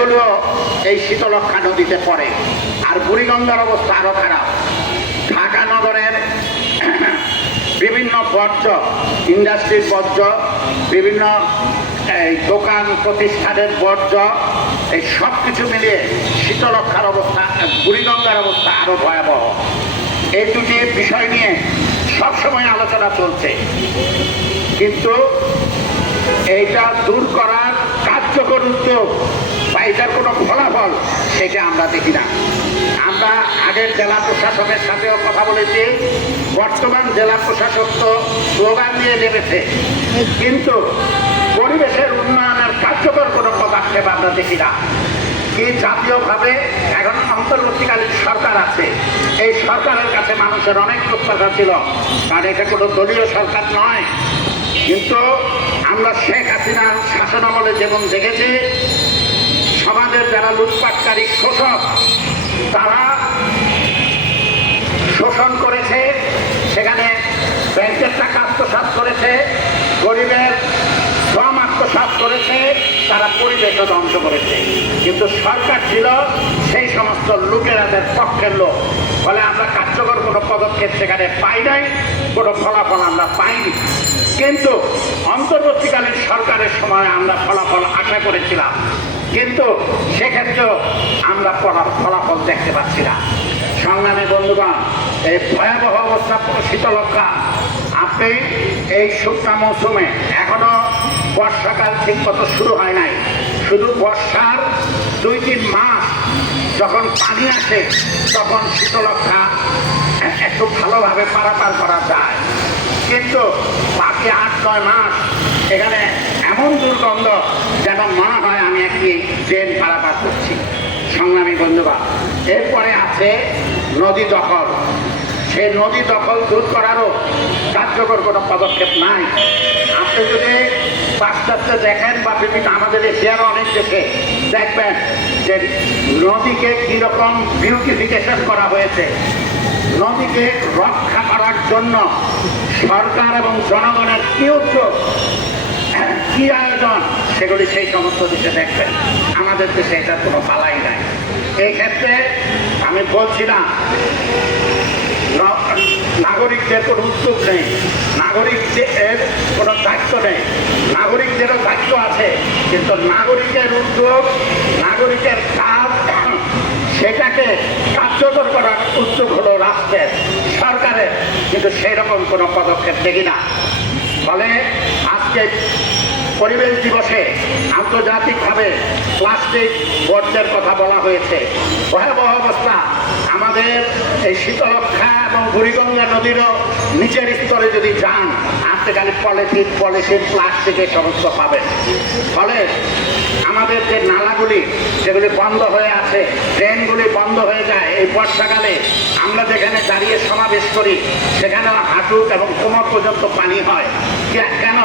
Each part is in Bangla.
সেগুলো এই শীতলক্ষ্যা নদীতে পড়ে। আর বুড়িগঙ্গার অবস্থা আরও খারাপ। ঢাকা নগরের বিভিন্ন বর্জ্য, ইন্ডাস্ট্রির বর্জ্য, বিভিন্ন এই দোকান প্রতিষ্ঠানের বর্জ্য, এই সব কিছু মিলিয়ে শীতলক্ষ্যার অবস্থা, বুড়িগঙ্গার অবস্থা আরও ভয়াবহ। এই দুটি বিষয় নিয়ে সবসময় আলোচনা চলছে, কিন্তু এইটা দূর করার কার্যকর উদ্যোগ বা এটার কোনো ফলাফল সেটা আমরা দেখি না। আমরা আগের জেলা প্রশাসকের সাথেও কথা বলেছি, বর্তমান জেলা প্রশাসক তো স্লোগান দিয়ে নেমেছে, কিন্তু পরিবেশের উন্নয়নের কার্যকর কোনো পদক্ষেপ আমরা দেখি না। কি জাতীয়ভাবে এখন অন্তর্বর্তীকালীন সরকার আছে, এই সরকারের কাছে মানুষের অনেক প্রত্যাশা ছিল, কারণ এটা কোনো দলীয় সরকার নয়। কিন্তু আমরা শেখ হাসিনার শাসনামলে যেমন দেখেছি, সমাজের যারা লুটপাটকারী শোষক তারা শোষণ করেছে, সেখানে ব্যাংকের টাকা আত্মসাৎ করেছে, গরিবের শ্রম আত্মসাৎ করেছে, তারা পরিবেশও ধ্বংস করেছে। কিন্তু সরকার ছিল সেই সমস্ত লুটেরাদের পক্ষের লোক, ফলে আমরা কার্যকর কোনো পদক্ষেপ সেখানে পাই নাই, কোনো ফলাফল আমরা পাইনি। কিন্তু অন্তর্বর্তীকালীন সরকারের সময় আমরা ফলাফল আশা করেছিলাম, কিন্তু সেক্ষেত্রেও আমরা ফলাফল দেখতে পাচ্ছি না। সংগ্রামী বন্ধুগণ, এই ভয়াবহ অবস্থা শীতলক্ষ্যা, আপনি এই শুকনা মৌসুমে এখনো বর্ষাকাল ঠিক মতো শুরু হয় নাই, শুধু বর্ষার 2-3 মাস যখন পানি আসে তখন শীতলক্ষ্যা একটু ভালোভাবে পারাপার করা যায়, কিন্তু বাকি 8-9 মাস এখানে এমন দুর্গন্ধ যেন মনে হয় আমি একটি ট্রেন পারাপার করছি। সংগ্রামী বন্ধুগণ, এরপরে আছে নদী দখল। সেই নদী দখল দূর করারও কার্যকর কোনো পদক্ষেপ নাই। আপনি যদি পাশ্চাত্যে দেখেন বা বিভিন্ন আমাদের এশিয়ার অনেক দেশে দেখবেন যে নদীকে কীরকম বিউটিফিকেশন করা হয়েছে। নদীকে রক্ষা করার জন্য সরকার এবং জনগণের কি উদ্যোগ, কি আয়োজন, সেগুলি সেই সমস্ত দেশে দেখবেন। আমাদের দেশে এটার কোনো পালাই নাই। এই ক্ষেত্রে আমি বলছিলাম নাগরিকদের কোনো উদ্যোগ নেই, নাগরিকদের কোনো দায়িত্ব নেই। নাগরিকদেরও দায়িত্ব আছে, কিন্তু নাগরিকের উদ্যোগ, নাগরিকের কাজ, সেটাকে কার্যকর করার উদ্যোগ হলো রাষ্ট্রের, সরকারের, কিন্তু সেই রকম কোনো পদক্ষেপ দেখি না। ফলে আজকে পরিবেশ দিবসে আন্তর্জাতিকভাবে প্লাস্টিক বর্জ্যের কথা বলা হয়েছে। ভয়াবহ অবস্থা। আমাদের এই শীতলক্ষ্যা এবং বুড়িগঙ্গা নদীরও নিচের স্তরে যদি যান, আপনি খালি পলিথিন প্লাস্টিকের সমস্ত পাবেন। ফলে আমাদের যে নালাগুলি যেগুলি বন্ধ হয়ে আছে, ড্রেনগুলি বন্ধ হয়ে যায়। এই বর্ষাকালে আমরা যেখানে দাঁড়িয়ে সমাবেশ করি সেখানেও হাঁটু এবং কোমর পর্যন্ত পানি হয়। কেন?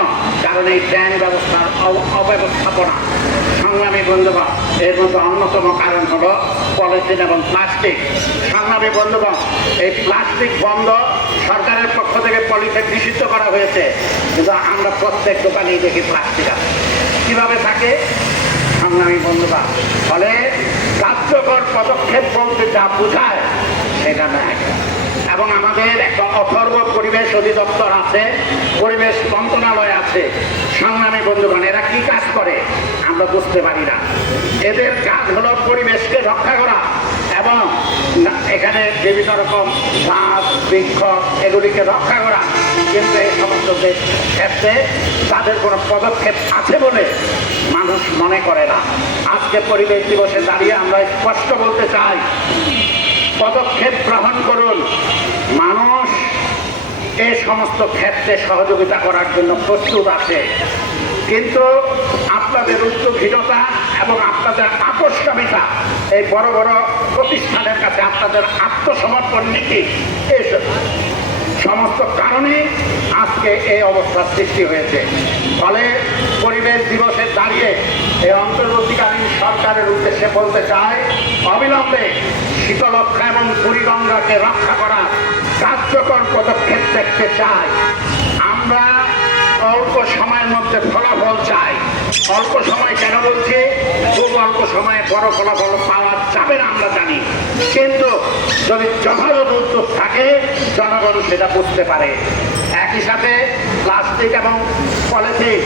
কারণ এই ড্রেন ব্যবস্থার অব্যবস্থাপনা। সংগ্রামী বন্ধুগণ, এর মধ্যে অন্যতম কারণ হলো পলিথিন এবং প্লাস্টিক। সংগ্রামী বন্ধুগণ, এই প্লাস্টিক বন্ধ, সরকারের পক্ষ থেকে পলিথিন নিষিদ্ধ করা হয়েছে, কিন্তু আমরা প্রত্যেক দোকানেই দেখি প্লাস্টিক আছে। কীভাবে থাকে? সংগ্রামী বন্ধুগণ, ফলে কার্যকর পদক্ষেপ বলতে যা বোঝায় সেটা নয়। এবং আমাদের একটা অথর্ব পরিবেশ অধিদপ্তর আছে, পরিবেশ মন্ত্রণালয় আছে। সংগ্রামী বন্ধুগণ, এরা কি কাজ করে আমরা বুঝতে পারি না। এদের কাজ হলো পরিবেশকে রক্ষা করা এবং এখানে বিভিন্ন রকম গাছ বৃক্ষ এগুলিকে রক্ষা করা, কিন্তু এই সমস্ত ক্ষেত্রে তাদের কোনো পদক্ষেপ আছে বলে মানুষ মনে করে না। আজকে পরিবেশ দিবসে দাঁড়িয়ে আমরা স্পষ্ট বলতে চাই, পদক্ষেপ গ্রহণ করুন। মানুষ এই সমস্ত ক্ষেত্রে সহযোগিতা করার জন্য প্রস্তুত আছে, কিন্তু আপনাদের উদ্যোগহীনতা এবং আপনাদের আকস্মিকতা, এই বড় বড় প্রতিষ্ঠানের কাছে আপনাদের আত্মসমর্পণ নীতি, এই সমস্ত কারণে আজকে এই অবস্থার সৃষ্টি হয়েছে। ফলে পরিবেশ দিবসে দাঁড়িয়ে এই অন্তর্বর্তীকালীন সরকারের উদ্দেশ্যে বলতে চাই, অবিলম্বে শীতলক্ষ্যা এবং বুড়িগঙ্গাকে রক্ষা করার কার্যকর পদক্ষেপ দেখতে চাই। আমরা অল্প সময়ের মধ্যে ফলাফল চাই। অল্প সময় কেন বলছি? খুব অল্প সময়ে বড় ফলাফল পাওয়া যাবে না আমরা জানি, কিন্তু যদি যথাযথ উদ্যোগ থাকে জনগণ সেটা বুঝতে পারে। একই সাথে প্লাস্টিক এবং পলিথিন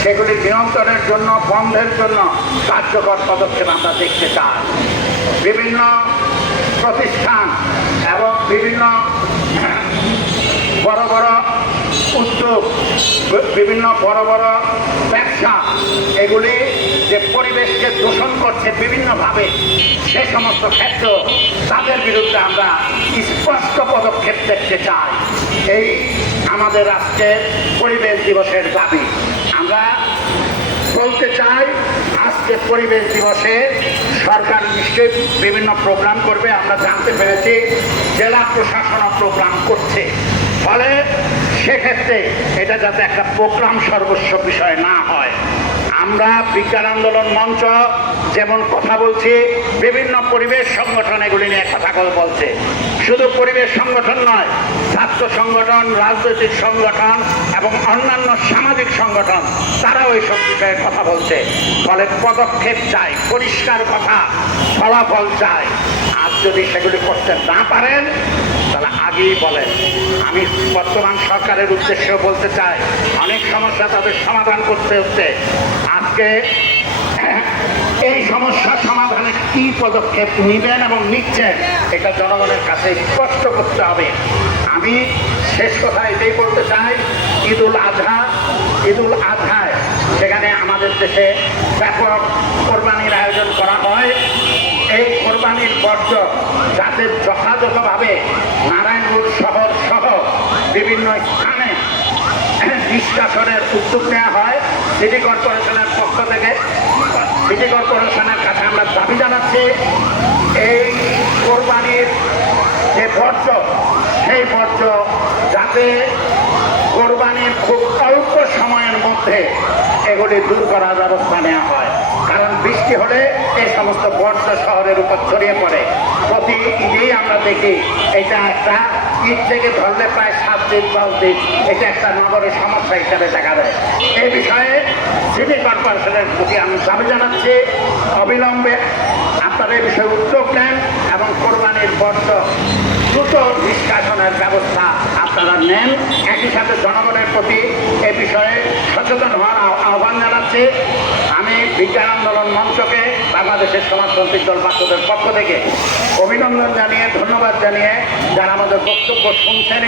সেগুলি নিয়ন্ত্রণের জন্য, বন্ধের জন্য কার্যকর পদক্ষেপ আমরা দেখতে চাই। বিভিন্ন প্রতিষ্ঠান এবং বিভিন্ন বড় বড় উদ্যোগ, বিভিন্ন বড় বড় ব্যবসা এগুলি যে পরিবেশকে দূষণ করছে বিভিন্নভাবে, সে সমস্ত ক্ষেত্র তাদের বিরুদ্ধে আমরা স্পষ্ট পদক্ষেপ দেখতে চাই। এই আমাদের আজকের পরিবেশ দিবসের দাবি। আমরা বলতে চাই আজকে পরিবেশ দিবসে সরকার নিশ্চয়ই বিভিন্ন প্রোগ্রাম করবে, আমরা জানতে পেরেছি জেলা প্রশাসনও প্রোগ্রাম করছে। ফলে সেক্ষেত্রে এটা যাতে একটা প্রোগ্রাম সর্বস্ব বিষয় না হয়, আমরা বিজ্ঞান আন্দোলন মঞ্চ যেমন কথা বলছি, বিভিন্ন পরিবেশ সংগঠন এগুলি নিয়ে কথা বলছে। শুধু পরিবেশ সংগঠন নয়, ছাত্র সংগঠন, রাজনৈতিক সংগঠন এবং অন্যান্য সামাজিক সংগঠন তারাও এইসব বিষয়ে কথা বলছে। ফলে পদক্ষেপ চাই, পরিষ্কার কথা, ফলাফল চাই। আর যদি সেগুলি করতে না পারেন তাহলে আগেই বলেন। আমি বর্তমান সরকারের উদ্দেশ্যেও বলতে চাই, অনেক সমস্যা তাদের সমাধান করতে হচ্ছে। আজকে এই সমস্যা সমাধানে কি পদক্ষেপ নেবেন এবং নিচ্ছেন এটা জনগণের কাছে স্পষ্ট করতে হবে। আমি শেষ কথা এটাই বলতে চাই, ঈদুল আজহায় সেখানে আমাদের দেশে ব্যাপক কোরবানির আয়োজন করা হয়। এই কোরবানির বর্জ্য যাতে যথাযথভাবে নারায়ণপুর শহর সহ বিভিন্ন স্থানে নিষ্কাশনের উদ্যোগ নেওয়া হয়। সিটি কর্পোরেশনের পক্ষ থেকে সিটি কর্পোরেশনের কাছে আমরা দাবি জানাচ্ছি, এই কোরবানির যে বর্জ্য, সেই বর্জ্য যাতে কোরবানির খুব অল্প সময়ের মধ্যে এগুলি দূর করার ব্যবস্থা নেওয়া হয়। কারণ বৃষ্টি হলে এই সমস্ত বর্জ্য শহরের উপর ছড়িয়ে পড়ে। প্রতি ঈদেই আমরা দেখি এটা একটা ঈদ থেকে ধরলে প্রায় 7 দিন 10 দিন এটা একটা নগরের সমস্যা হিসাবে দেখা দেয়। এই বিষয়ে সিটি কর্পোরেশনের প্রতি আমি দাবি জানাচ্ছি, অবিলম্বে আপনারা এই বিষয়ে উদ্যোগ নেন এবং কোরবানির বর্জ্য দ্রুত নিষ্কাশনের ব্যবস্থা আপনারা নেন। একই সাথে জনগণের প্রতি এ বিষয়ে সচেতন হওয়ার আহ্বান জানাচ্ছি। আমি বিজ্ঞান আন্দোলন মঞ্চকে বাংলাদেশের সমাজতান্ত্রিক দল বাস্তবের পক্ষ থেকে অভিনন্দন জানিয়ে, ধন্যবাদ জানিয়ে যারা আমাদের বক্তব্য শুনছেন